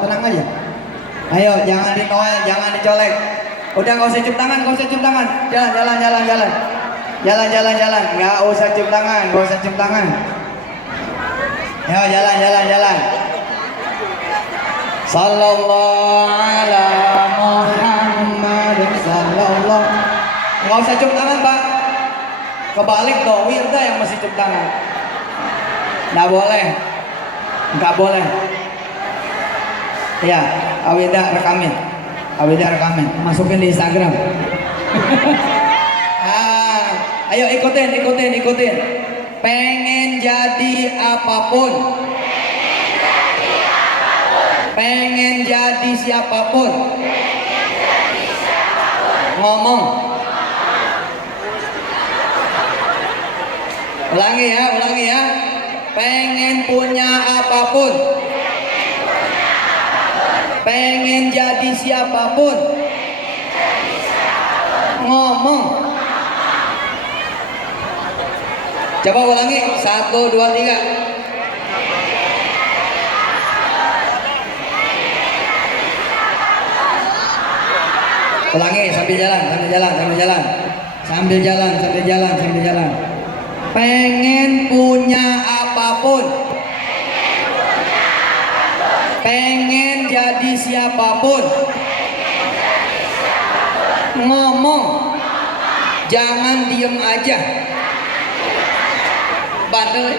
tenang aja. Ayo, jangan ditoel, jangan dicolek. Udah nggak usah cium tangan, nggak usah cium tangan. Jalan, jalan, jalan, jalan. Jalan, jalan, jalan. Nggak usah cium tangan, nggak usah cium tangan. Ayo, jalan, jalan, jalan. Sallallahu ala Muhammad sallallahu. Nggak usah cium tangan, Pak. Kebalik dong, Wirda yang masih cium tangan. Nggak boleh, nggak boleh. Ya, Awida rekamin, Awida rekamin, masukin di Instagram. Ayo ikutin, ikutin, ikutin. Pengen jadi apapun, pengen jadi siapapun, ngomong. Ulangi ya, ulangi ya. Pengen punya apapun, pengen jadi siapapun, ngomong. Coba ulangi, 1, 2, 3. Ulangi sambil jalan, sambil jalan, sambil jalan, sambil jalan, sambil jalan, sambil jalan. Pengen punya apapun, pengen jadi siapapun, ngomong. Jangan diem aja, bandel.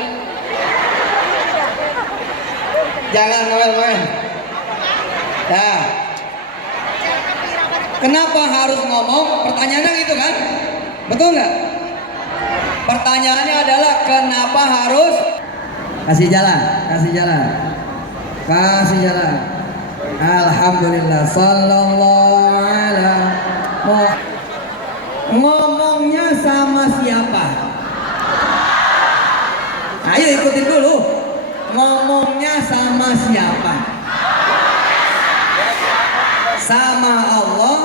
Jangan ngomel-ngomel. Nah, kenapa harus ngomong? Pertanyaannya gitu kan? Betul nggak? Pertanyaannya adalah kenapa harus kasih jalan, kasih jalan, kasih jalan. Alhamdulillah, sallallahu ala Muhammad. Ngomongnya sama siapa? Ayo ikutin dulu. Ngomongnya sama siapa? Sama Allah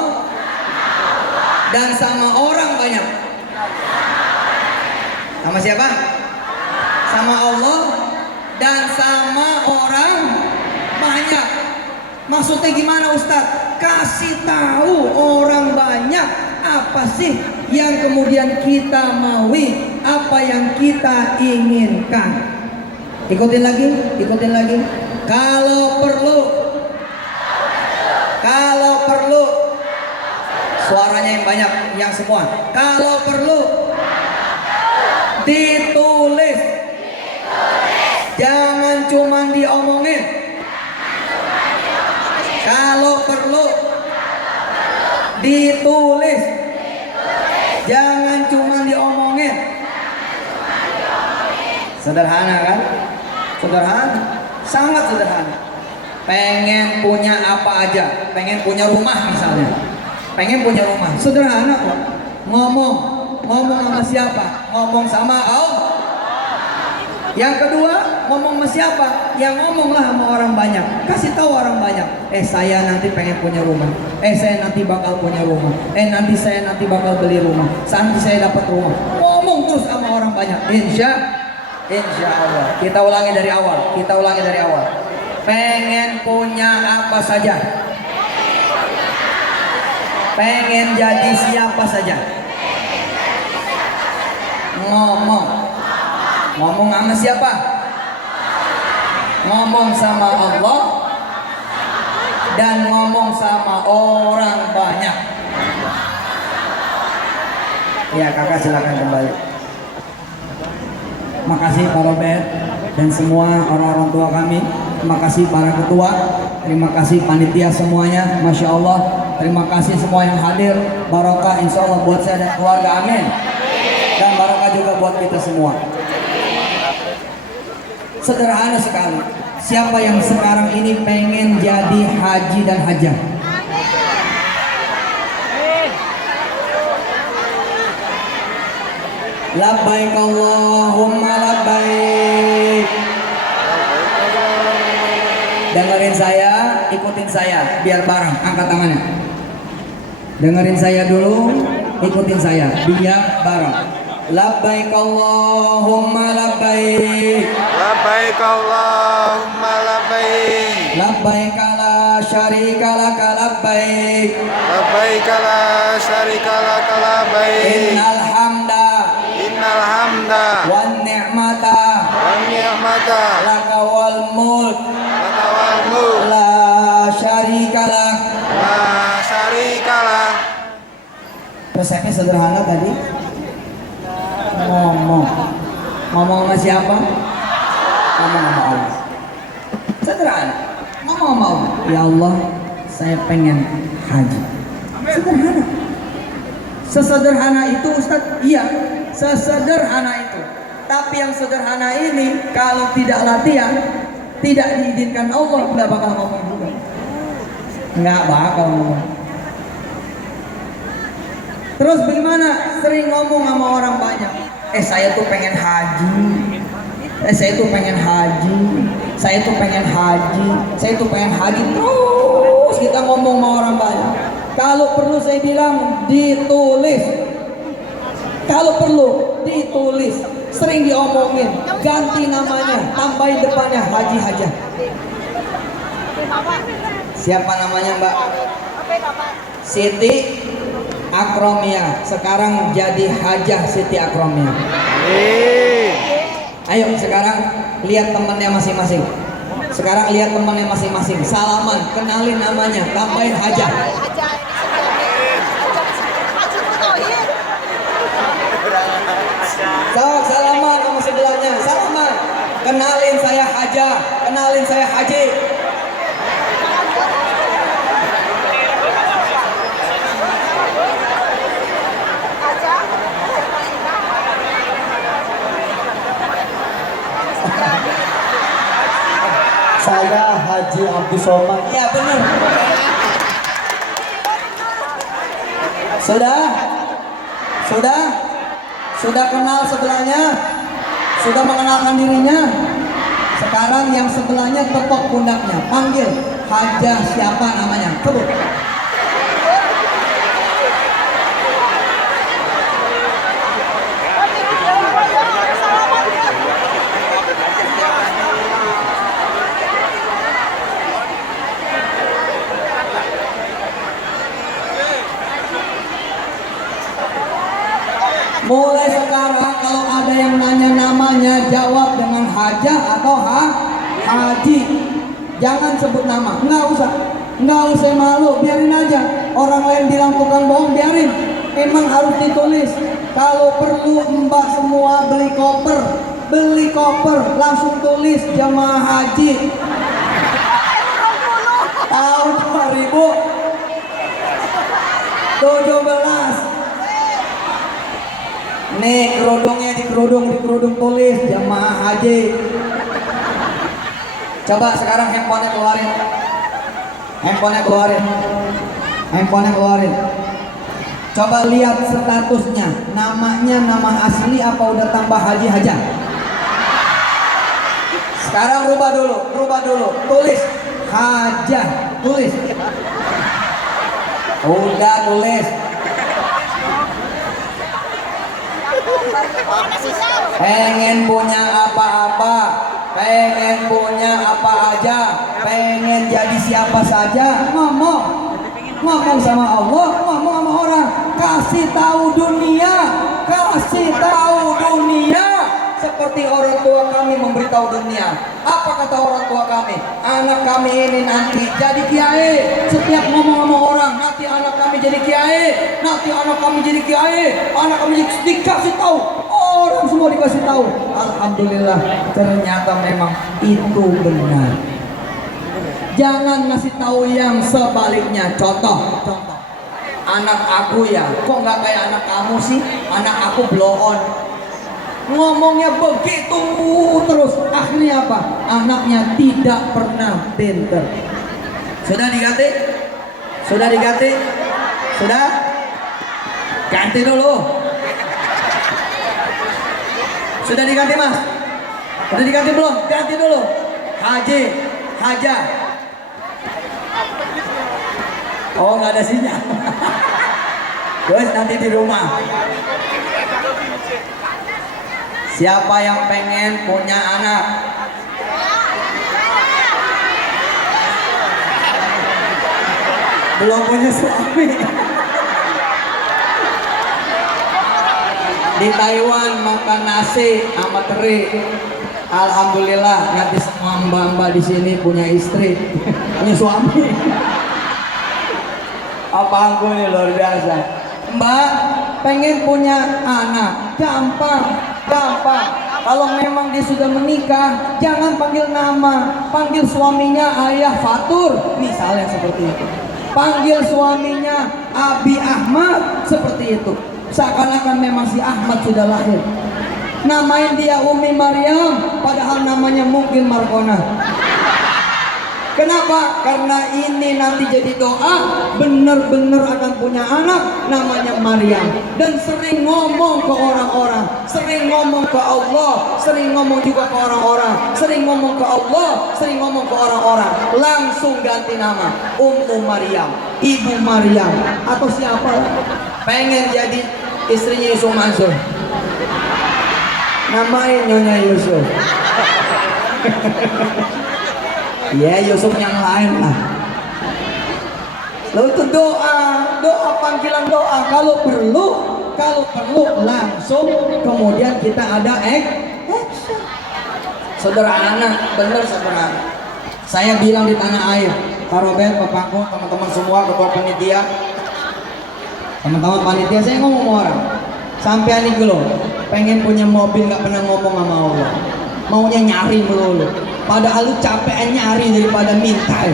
dan sama orang banyak. Sama siapa? Sama Allah dan sama orang banyak. Maksudnya gimana Ustadz? Kasih tahu orang banyak apa sih yang kemudian kita maui, apa yang kita inginkan. Ikutin lagi, ikutin lagi. Kalau perlu, kalau perlu, suaranya yang banyak, yang semua. Kalau perlu, ditulis, jangan cuma diomongin. Kalau perlu, ditulis, jangan cuma diomongin. Sederhana kan? Sederhana, sangat sederhana. Pengen punya apa aja, pengen punya rumah misalnya, pengen punya rumah, sederhana kok. Ngomong, ngomong sama siapa? Ngomong sama Allah. Yang kedua, ngomong sama siapa? Ya ngomonglah sama orang banyak. Kasih tahu orang banyak. Saya nanti pengen punya rumah. Saya nanti bakal punya rumah. Nanti saya nanti bakal beli rumah. Nanti saya dapat rumah. Ngomong terus sama orang banyak. Insya Allah. Kita ulangi dari awal. Kita ulangi dari awal. Pengen punya apa saja. Pengen jadi siapa saja. Ngomong. Ngomong sama siapa? Ngomong sama Allah dan ngomong sama orang banyak. Ya kakak silakan kembali. Makasih Pak Robert dan semua orang-orang tua kami. Terima kasih para ketua. Terima kasih panitia semuanya. Masya Allah. Terima kasih semua yang hadir. Barokah insya Allah buat saya dan keluarga. Amin. Dan barokah juga buat kita semua. Sederhana sekali. Siapa yang sekarang ini pengen jadi haji dan hajah? Labbaik Allahumma labbaik. Dengerin saya, ikutin saya, biar bareng. Angkat tangannya. Dengerin saya dulu, ikutin saya, biar bareng. Labbaik Allahumma labbaik. Labbaik Allahumma labbaik. Labbaik la syarika lak labbaik. Labbaik la syarika lak labbaik. Innal hamda Innal hamda wan ni'mata wan ni'mata laka wal mulk laka wal mulk la syarika lak. la syarika lak. Resepnya sederhana tadi. Ngomong sama siapa? Ngomong sama Allah. Sederhana. Ngomong sama Allah. Ya Allah, saya pengen haji. Sederhana. Sesederhana itu Ustaz? Iya, sesederhana itu. Tapi yang sederhana ini kalau tidak latihan, tidak diizinkan Allah, nggak bakal ngomong juga. Nggak bakal ngomong. Terus bagaimana? Sering ngomong sama orang banyak. Saya tuh pengen haji. Saya tuh pengen haji. Saya tuh pengen haji. Saya tuh pengen haji. Terus kita ngomong sama orang banyak. Kalau perlu saya bilang ditulis. Kalau perlu ditulis. Sering diomongin. Ganti namanya. Tambahin depannya Haji Hajah. Siapa namanya Mbak? Siti Akromia. Sekarang jadi Hajah Siti Akromia. Ayo sekarang lihat temannya masing-masing. Sekarang lihat temannya masing-masing. Salaman, kenalin namanya, tambahin Hajah. So, salaman sama sebelahnya. Salaman. Kenalin saya Hajah, kenalin saya Haji. Saya Haji Abdus Somad. Ya benar. Sudah? Sudah? Sudah kenal sebelahnya? Sudah mengenalkan dirinya? Sekarang yang sebelahnya tepuk pundaknya. Panggil Hajah siapa namanya? Sebut. Mulai sekarang kalau ada yang nanya namanya, jawab dengan Hajah atau Haji. Jangan sebut nama, nggak usah malu, biarin aja. Orang lain bilang tukang bohong, biarin. Emang harus ditulis. Kalau perlu mbak semua beli koper, langsung tulis jamaah haji tahun 2017. Nih kerudungnya di kerudung tulis jamaah haji. Coba sekarang handphonenya keluarin. Coba lihat statusnya, namanya nama asli apa udah tambah Haji Hajah. Sekarang rubah dulu, tulis Hajah, tulis. Udah tulis. Pengen punya apa-apa, pengen punya apa aja, pengen jadi siapa saja, ngomong sama Allah, ngomong sama orang, kasih tahu dunia seperti orang tua kami memberitahu dunia. Apa kata orang tua kami? Anak kami ini nanti jadi kiai. Setiap ngomong sama orang, nanti anak kami jadi kiai, anak kami dikasih tahu. Orang semua dikasih tahu. Alhamdulillah, ternyata memang itu benar. Jangan ngasih tahu yang sebaliknya. Contoh, anak aku ya, kok nggak kayak anak kamu sih? Anak aku blow on. Ngomongnya begitu terus, akhirnya apa? Anaknya tidak pernah pinter. Sudah diganti? Sudah? Ganti dulu. Sudah diganti Mas? Sudah diganti belum? Ganti dulu. Haji, Hajah. Oh, nggak ada sinyal. Guys, nanti di rumah. Siapa yang pengen punya anak? Belum punya suami. Di Taiwan makan nasi sama teri. Alhamdulillah nanti semua mbak-mbak di sini punya istri, punya suami. Apa aku nih luar biasa. Mbak pengen punya anak, gampang. Kalau memang dia sudah menikah, jangan panggil nama, panggil suaminya Ayah Fatur, misalnya seperti itu. Panggil suaminya Abi Ahmad, seperti itu. Seakan-akan memang si Ahmad sudah lahir. Namain dia Umi Maryam, padahal namanya mungkin Markona. Kenapa? Karena ini nanti jadi doa, benar-benar akan punya anak namanya Maryam. Dan sering ngomong ke orang-orang, sering ngomong ke Allah, sering ngomong juga ke orang-orang, sering ngomong ke Allah, sering ngomong ke orang-orang. Langsung ganti nama, Ummu Maryam, Ibu Maryam, atau siapa? Pengen jadi istrinya Yusuf Mansur, namain Nyonya Yusuf. Ya Yusuf yang lain lah. Lalu itu doa panggilan doa. Kalau perlu langsung kemudian kita ada action. Sederhana, bener sederhana. Saya bilang di tanah air, Pak Robert, Pak Pangku, teman-teman semua, ketua panitia, teman-teman panitia, saya ngomong sama orang, sampai ini loh, pengen punya mobil nggak pernah ngomong sama Allah, maunya nyari melulu. Padahal lu capean nyari daripada minta.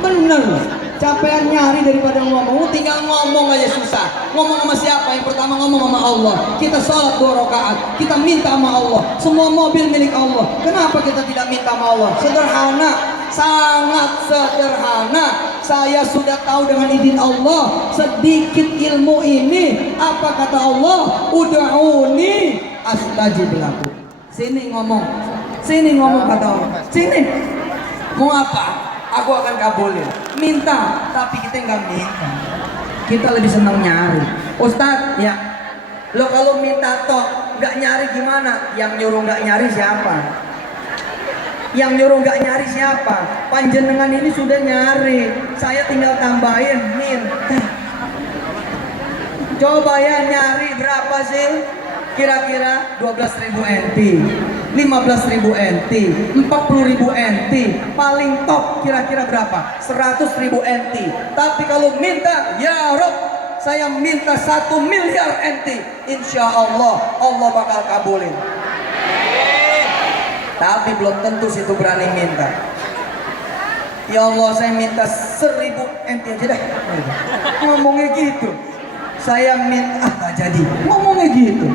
Bener loh, capean nyari daripada ngomong. Lu tinggal ngomong aja susah. Ngomong sama siapa? Yang pertama ngomong sama Allah. Kita sholat 2 rakaat, kita minta sama Allah. Semua mobil milik Allah. Kenapa kita tidak minta sama Allah? Sederhana, sangat sederhana. Saya sudah tahu dengan izin Allah sedikit ilmu ini. Apa kata Allah? Ud'uni astajib lakum. Sini ngomong kata Allah. Sini. Mau apa? Aku akan kabulin. Minta, tapi kita nggak minta. Kita lebih senang nyari. Ustadz, ya. Lo kalau minta toh nggak nyari gimana? Yang nyuruh nggak nyari siapa? Yang nyuruh nggak nyari siapa? Panjenengan ini sudah nyari. Saya tinggal tambahin minta. Coba ya nyari berapa sih? Kira-kira 12.000 NT, 15.000 NT, 40.000 NT, paling top kira-kira berapa? 100.000 NT. Tapi kalau minta, ya Rob, saya minta 1 miliar NT, insya Allah bakal kabulin. Tapi belum tentu situ berani minta. Ya Allah, saya minta 1.000 NT aja dah. Ngomongnya gitu. Saya minta nggak jadi. Ngomongnya gitu.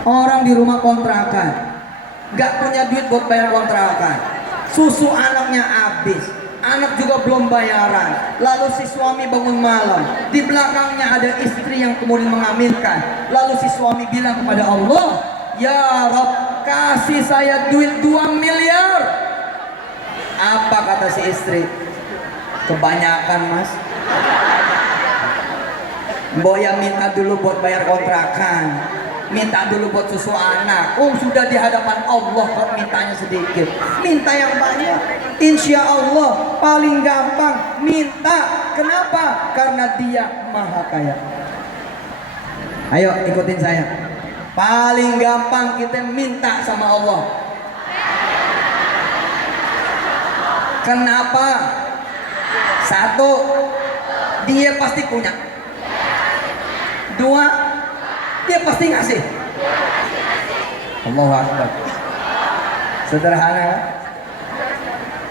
Orang di rumah kontrakan, nggak punya duit buat bayar kontrakan, susu anaknya habis, anak juga belum bayaran, lalu si suami bangun malam, di belakangnya ada istri yang kemudian mengamilkan, lalu si suami bilang kepada Allah, ya Rob, kasih saya duit 2 miliar. Apa kata si istri? Kebanyakan mas, Mbok ya minta dulu buat bayar kontrakan, minta dulu buat susu anak. Oh sudah di hadapan Allah kok mintanya sedikit. Minta yang banyak. Insya Allah paling gampang minta. Kenapa? Karena dia maha kaya. Ayo ikutin saya. Paling gampang kita minta sama Allah. Kenapa? 1, dia pasti punya. 2, dia pasti ngasih. Allahu Akbar. Sederhana kan?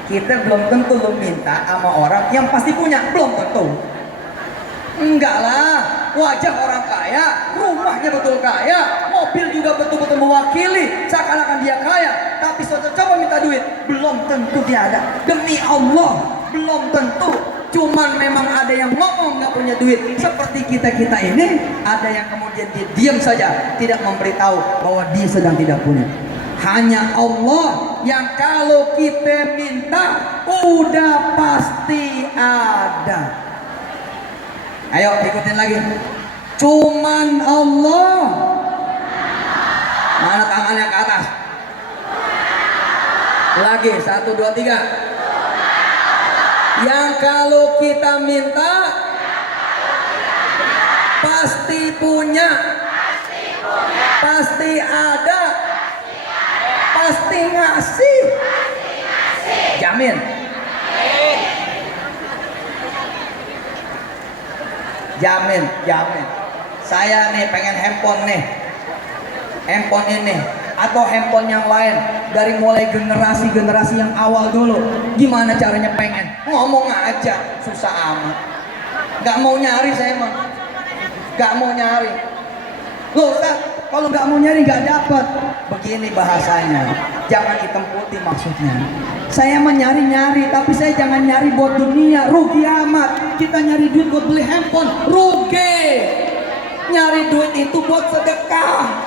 Kita belum tentu lo minta sama orang yang pasti punya, belum tentu. Enggak lah, wajah orang kaya, rumahnya betul kaya, mobil juga betul-betul mewakili, seakan-akan dia kaya. Tapi coba minta duit, belum tentu dia ada. Demi Allah, belum tentu. Cuman memang ada yang ngomong nggak punya duit. Seperti kita ini, ada yang kemudian dia diam saja, tidak memberitahu bahwa dia sedang tidak punya. Hanya Allah yang kalau kita minta udah pasti ada. Ayo ikutin lagi. Cuman Allah. Mana tangannya ke atas? Lagi 1, 2, 3. Yang kalau kita minta pasti punya, pasti ada, pasti ngasih. Jamin. Jamin, jamin. Saya nih pengen handphone nih. Handphone ini atau handphone yang lain dari mulai generasi-generasi yang awal dulu. Gimana caranya pengen? Ngomong aja, susah amat. Gak mau nyari saya mah. Gak mau nyari. Loh Ustaz, kalau gak mau nyari gak dapat. Begini bahasanya, jangan hitam putih maksudnya. Saya mah nyari-nyari, tapi saya jangan nyari buat dunia, rugi amat. Kita nyari duit buat beli handphone, rugi. Nyari duit itu buat sedekah.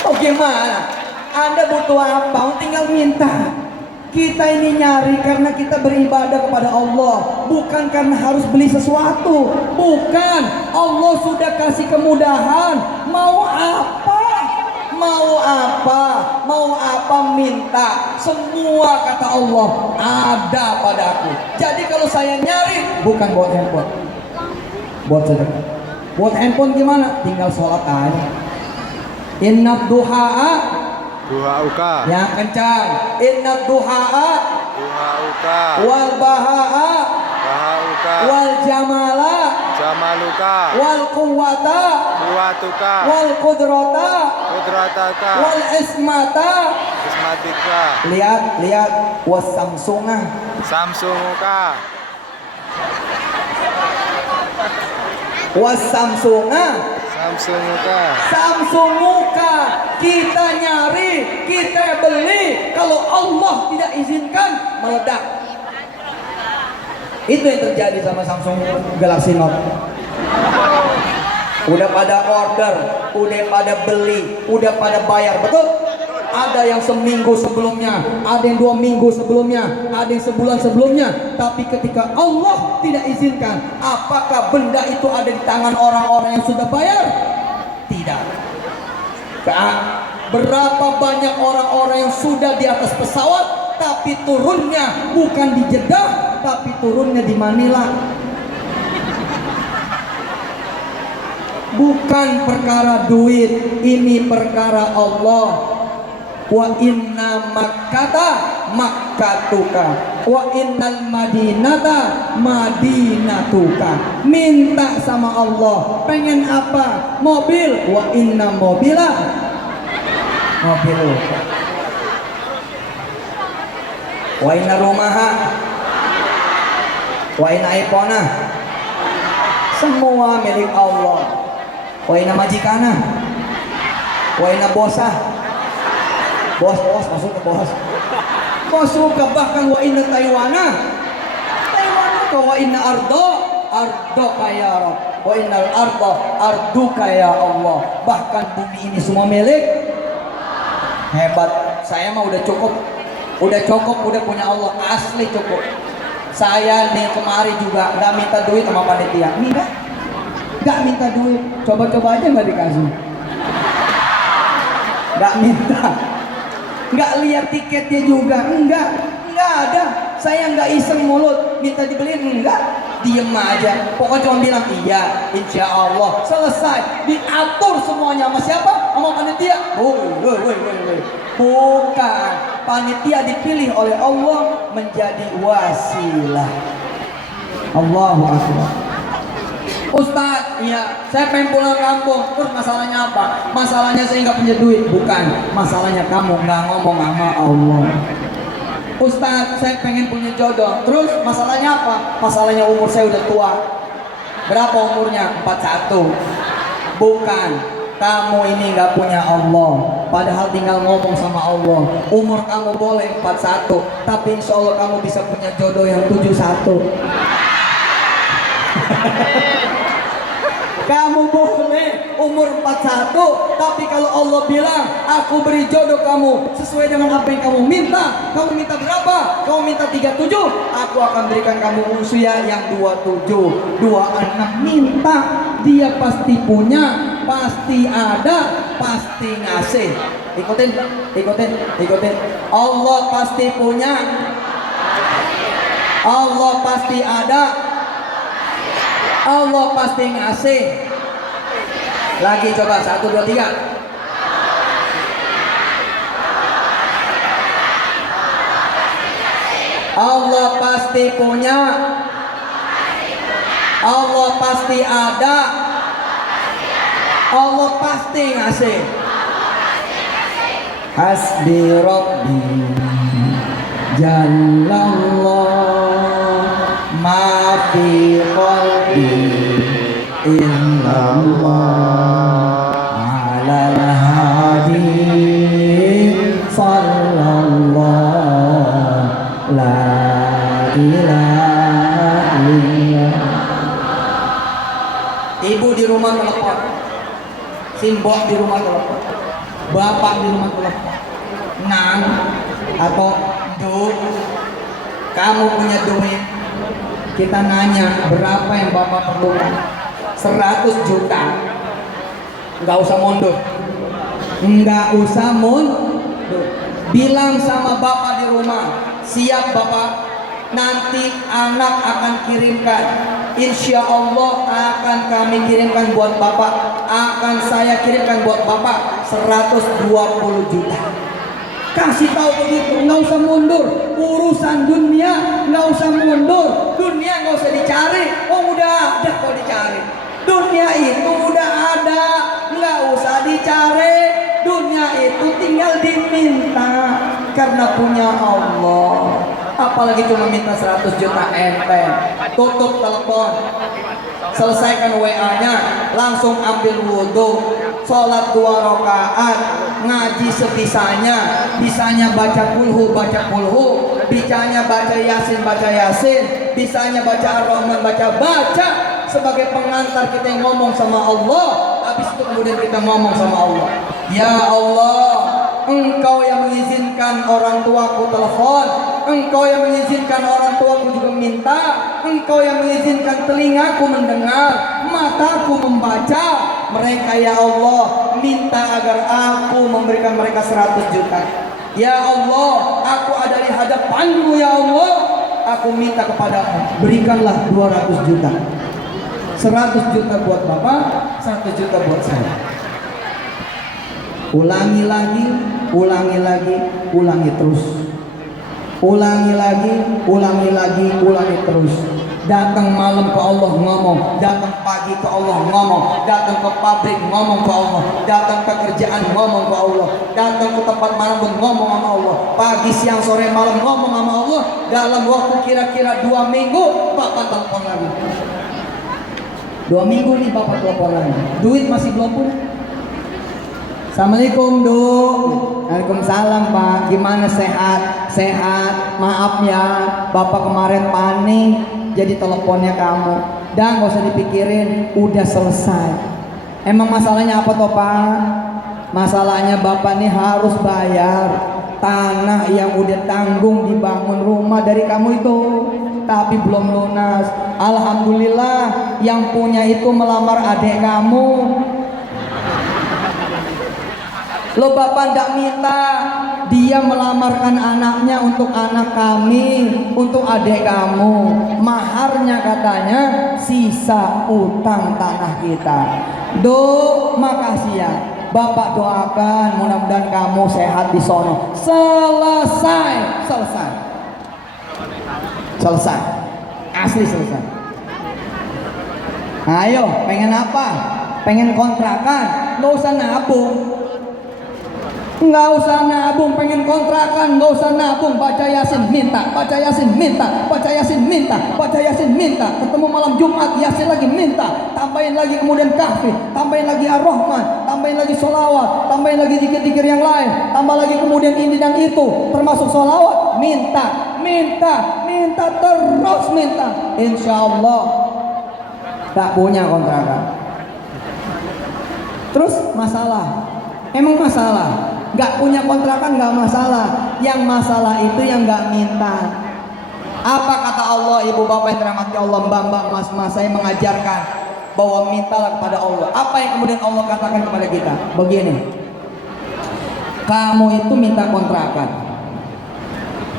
Oh gimana? Anda butuh apa? Tinggal minta. Kita ini nyari karena kita beribadah kepada Allah, bukan karena harus beli sesuatu. Bukan. Allah sudah kasih kemudahan. Mau apa? Mau apa? Mau apa minta. Semua kata Allah ada padaku. Jadi kalau saya nyari bukan buat handphone, buat sedekah. Buat handphone gimana? Tinggal sholat aja. Inna duha'a, Duha uka. yang kencang. Inna duha'a Duha uka. wal baha'a Baha uka. wal jamala Jamaluka. wal quwwata Kuwatuka. wal qudrata Kudrataka. wal ismata. Ismatika. Lihat was Samsungah. Samsunguka. Was Samsungah. Samsunguka. Samsung muka. Kita nyari, kita beli. Kalau Allah tidak izinkan, meledak. Itu yang terjadi sama Samsung Galaxy Note. Udah pada order, udah pada beli, udah pada bayar, betul? Ada yang seminggu sebelumnya, ada yang 2 minggu sebelumnya, ada yang sebulan sebelumnya. Tapi ketika Allah tidak izinkan, apakah benda itu ada di tangan orang-orang yang sudah bayar? Tidak. Berapa banyak orang-orang yang sudah di atas pesawat, tapi turunnya bukan di Jeddah, tapi turunnya di Manila. Bukan perkara duit, ini perkara Allah. Wa inna makkata makkatuka wa innal madinata madinatuka. Minta sama Allah, pengen apa? Mobil. Wa inna mobila mobil. Wa inna rumaha wa inna iPhone. Semua milik Allah. Wa inna majikana wa inna bosah. Bos masuk ke bos. Masuk ke bahkan wa inna Taiwana. Taiwana ke wa inna ardo kaya Rob. Wa innal ardu kaya Allah. Bahkan bumi ini semua milik. Hebat. Saya mah udah cukup. Udah punya Allah, asli cukup. Saya nih kemari juga nggak minta duit sama panitia. Nggak minta duit. Coba-coba aja nggak dikasih. Nggak minta. Nggak lihat tiketnya juga, enggak ada. Saya nggak iseng mulut minta dibeliin, enggak, diem aja. Pokoknya cuma bilang iya, insya Allah, selesai. Diatur semuanya sama siapa? Sama panitia. Bukan, panitia dipilih oleh Allah menjadi wasilah. Allahu Akbar. Ustaz, iya, saya pengen pulang kampung. Terus masalahnya apa? Masalahnya saya nggak punya duit. Bukan, masalahnya kamu nggak ngomong sama Allah. Ustaz, saya pengen punya jodoh. Terus masalahnya apa? Masalahnya umur saya udah tua. Berapa umurnya? 41. Bukan, kamu ini nggak punya Allah. Padahal tinggal ngomong sama Allah. Umur kamu boleh 41, tapi insya Allah kamu bisa punya jodoh yang 71. Kamu boleh umur 41, tapi kalau Allah bilang aku beri jodoh kamu sesuai dengan apa yang kamu minta. Kamu minta berapa? Kamu minta 37, aku akan berikan kamu usia yang 27, 26. Minta, dia pasti punya, pasti ada, pasti ngasih. ikutin. Allah pasti punya. Allah pasti ada. Allah pasti ngasih. Lagi coba 1, 2, 3. Allah pasti punya. Allah pasti ada. Allah pasti ngasih. Hasbi Rabbi Jallallah ma fi qalbi illallah ala hadi sallallahu la ilaha illallah. Ibu di rumah telepon, simbok di rumah telepon, bapak di rumah telepon, Nang atau Du, kamu punya duit, kita nanya berapa yang bapak perlukan. 100 juta. Nggak usah mundur, nggak usah mundur. Bilang sama bapak di rumah, siap bapak, nanti anak akan kirimkan, insya Allah akan kami kirimkan buat bapak, akan saya kirimkan buat bapak 120 juta. Kasih tahu begitu, nggak usah mundur. Urusan dunia nggak usah mundur, dunia nggak usah dicari. Oh udah ada kok dicari, dunia itu udah ada, nggak usah dicari. Dunia itu tinggal diminta karena punya Allah. Apalagi cuma minta 100 juta enteng. Tutup telepon, selesaikan WA-nya, langsung ambil wudhu, sholat 2 rakaat, ngaji sebisanya, bisanya baca kulhu, bisanya baca yasin, bisanya baca ar-Rahman, baca sebagai pengantar kita yang ngomong sama Allah. Habis itu kemudian kita ngomong sama Allah, ya Allah, Engkau yang mengizinkan orang tuaku telepon, Engkau yang mengizinkan orang tuaku juga minta, Engkau yang mengizinkan telingaku mendengar, mataku membaca. Mereka ya Allah minta agar aku memberikan mereka 100 juta. Ya Allah, aku ada di hadapanmu ya Allah, aku minta kepadamu, berikanlah 200 juta. 100 juta buat bapak, 100 juta buat saya. Ulangi lagi, ulangi terus. Ulangi lagi, ulangi terus. Datang malam ke Allah ngomong, datang pagi ke Allah ngomong, datang ke pabrik ngomong ke Allah, datang ke kerjaan ngomong ke Allah, datang ke tempat manapun ngomong sama Allah, pagi, siang, sore, malam ngomong sama Allah. Dalam waktu kira-kira 2 minggu bapak telepon lagi. 2 minggu nih bapak telepon lagi, duit masih belum punya. Assalamualaikum Du. Waalaikumsalam Pak. Gimana, sehat? Sehat. Maaf ya, bapak kemarin panik, jadi teleponnya kamu. Dan gak usah dipikirin, udah selesai. Emang masalahnya apa toh Pak? Masalahnya bapak nih harus bayar tanah yang udah tanggung dibangun rumah dari kamu itu, tapi belum lunas. Alhamdulillah yang punya itu melamar adik kamu. Lo bapak ndak minta, dia melamarkan anaknya untuk anak kami, untuk adik kamu. Maharnya katanya sisa utang tanah kita. Do, makasih ya. Bapak doakan mudah-mudahan kamu sehat di sono. Selesai. Asli selesai. Ayo, pengen apa? Pengen kontrakan? Nggak usah nabung. Nggak usah nabung, pengen kontrakan, nggak usah nabung. Baca Yasin minta, baca Yasin minta, baca Yasin minta, baca Yasin minta. Ketemu malam Jumat, Yasin lagi minta. Tambahin lagi kemudian kahfi, tambahin lagi ar-Rahman, tambahin lagi sholawat, tambahin lagi dikir-dikir yang lain, tambah lagi kemudian ini dan itu, termasuk sholawat. Minta terus minta. Insya Allah tak punya kontrakan. Terus masalah, emang masalah? Gak punya kontrakan gak masalah. Yang masalah itu yang gak minta. Apa kata Allah, ibu bapak yang dirahmati Allah, mbak-mbak, mas-mas, saya mengajarkan bahwa mintalah kepada Allah. Apa yang kemudian Allah katakan kepada kita? Begini, kamu itu minta kontrakan,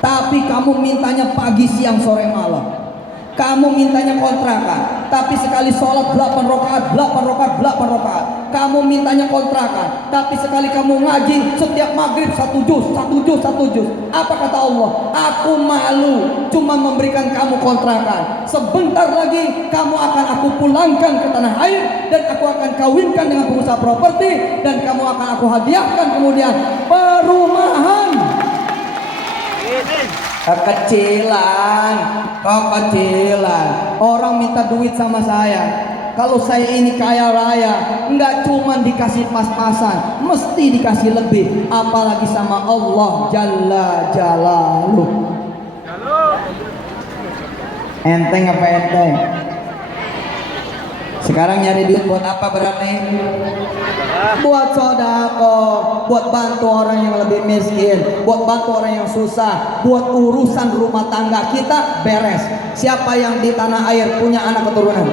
tapi kamu mintanya pagi, siang, sore, malam. Kamu mintanya kontrakan, tapi sekali sholat 8 rakaat, 8 rakaat, 8 rakaat. Kamu mintanya kontrakan, tapi sekali kamu ngaji setiap maghrib 1 juz, 1 juz, 1 juz. Apa kata Allah? Aku malu cuma memberikan kamu kontrakan. Sebentar lagi kamu akan aku pulangkan ke tanah air, dan aku akan kawinkan dengan pengusaha properti, dan kamu akan aku hadiahkan kemudian perumahan. Kekecilan. Orang minta duit sama saya. Kalau saya ini kaya raya, nggak cuma dikasih pas-pasan, mesti dikasih lebih. Apalagi sama Allah Jalla Jalaluh. Enteng apa enteng? Sekarang nyari duit buat apa berarti? Buat sodako, buat bantu orang yang lebih miskin, buat bantu orang yang susah, buat urusan rumah tangga kita beres. Siapa yang di tanah air punya anak keturunan?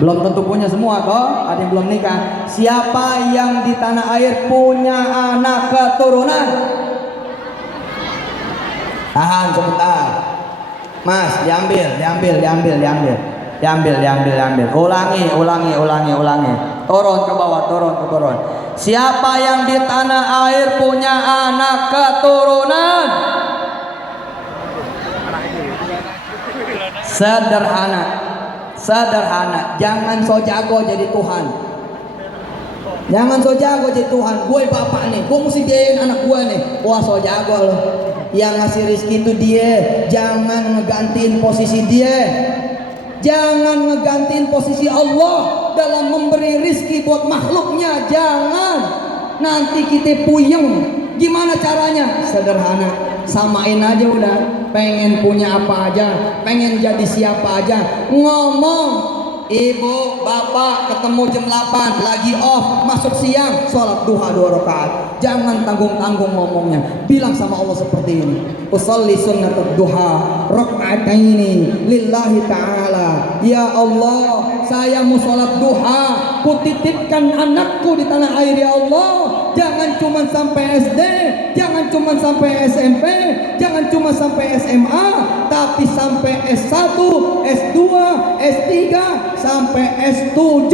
Belum tentu punya semua toh, ada yang belum nikah. Siapa yang di tanah air punya anak keturunan? Tahan sebentar. Mas, diambil. Ulangi. Turun ke bawah. Siapa yang di tanah air punya anak keturunan? Sederhana. Jangan so jago jadi Tuhan. Gue bapak nih, gue mesti biayain anak gue nih. Wah, so jago loh. Yang ngasih rezeki itu dia. Jangan ngegantiin posisi dia. Jangan ngegantiin posisi Allah dalam memberi rezeki buat makhluknya. Jangan. Nanti kita puyeng. Gimana caranya? Sederhana. Samain aja udah. Pengen punya apa aja, pengen jadi siapa aja, ngomong. Ibu, bapak ketemu jam 8, lagi off, masuk siang, sholat duha 2 rakaat. Jangan tanggung-tanggung ngomongnya. Bilang sama Allah seperti ini. Usolli sunnatud duha raka'ataini lillahi ta'ala. Ya Allah, saya mau sholat duha, kutitipkan anakku di tanah air ya Allah. Jangan cuma sampai SD, jangan cuma sampai SMP, jangan cuma sampai SMA, tapi sampai S1, S2, S3, sampai S7.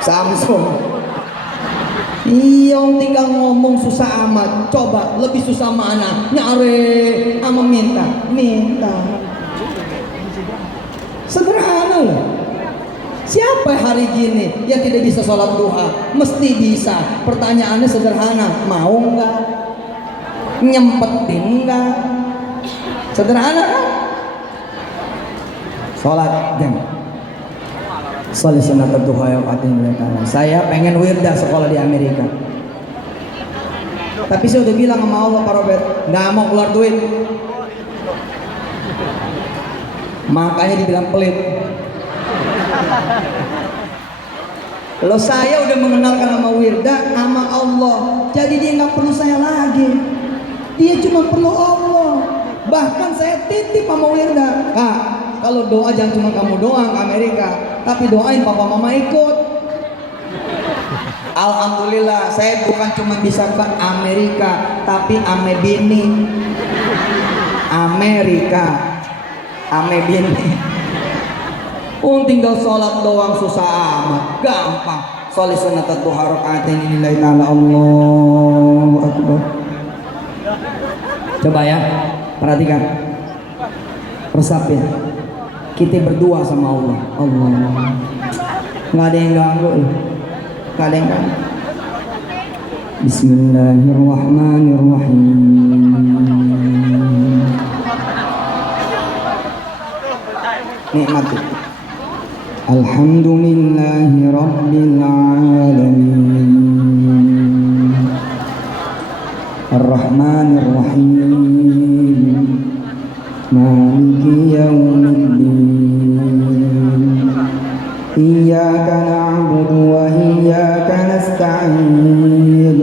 Samsung. Iya, tinggal ngomong susah amat. Coba lebih susah mana? Nyari sama minta. Sederhana loh. Siapa hari gini yang tidak bisa sholat duha? Mesti bisa. Pertanyaannya sederhana. Mau nggak? Nyempetin nggak? Sederhana kan? Sholat jam. Sholat sunat duha yang saya pengen wirda sekolah di Amerika. Tapi saya udah bilang sama Allah, Pak Robert, nggak mau keluar duit. Makanya dibilang pelit. Lo saya udah mengenalkan nama wirda, nama Allah. Jadi dia nggak perlu saya lagi. Dia cuma perlu Allah. Bahkan saya titip sama wirda. Kak, kalau doa jangan cuma kamu doang ke Amerika, tapi doain papa mama ikut. Alhamdulillah, saya bukan cuma bisa ke Amerika, tapi ame bini. Amerika, ame bini. Tinggal sholat doang susah amat, gampang. Sholat sunat duha rakaatain lillahi ta'ala. Allahu akbar. Coba ya, perhatikan, resapin. Kita berdua sama Allah. Nggak ada yang ganggu, nggak ada yang ganggu. Bismillahirrahmanirrahim. Nikmati. Alhamdulillahi rabbil alamin. Ar-Rahmanir Rahim. Maliki yaumiddin. Iyyaka na'budu wa iyyaka nasta'in.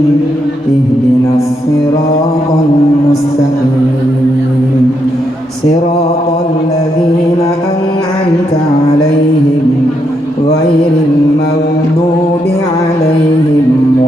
Ihdinas siratal mustaqim. Siratal ladzina an'amta 'alaihim عليه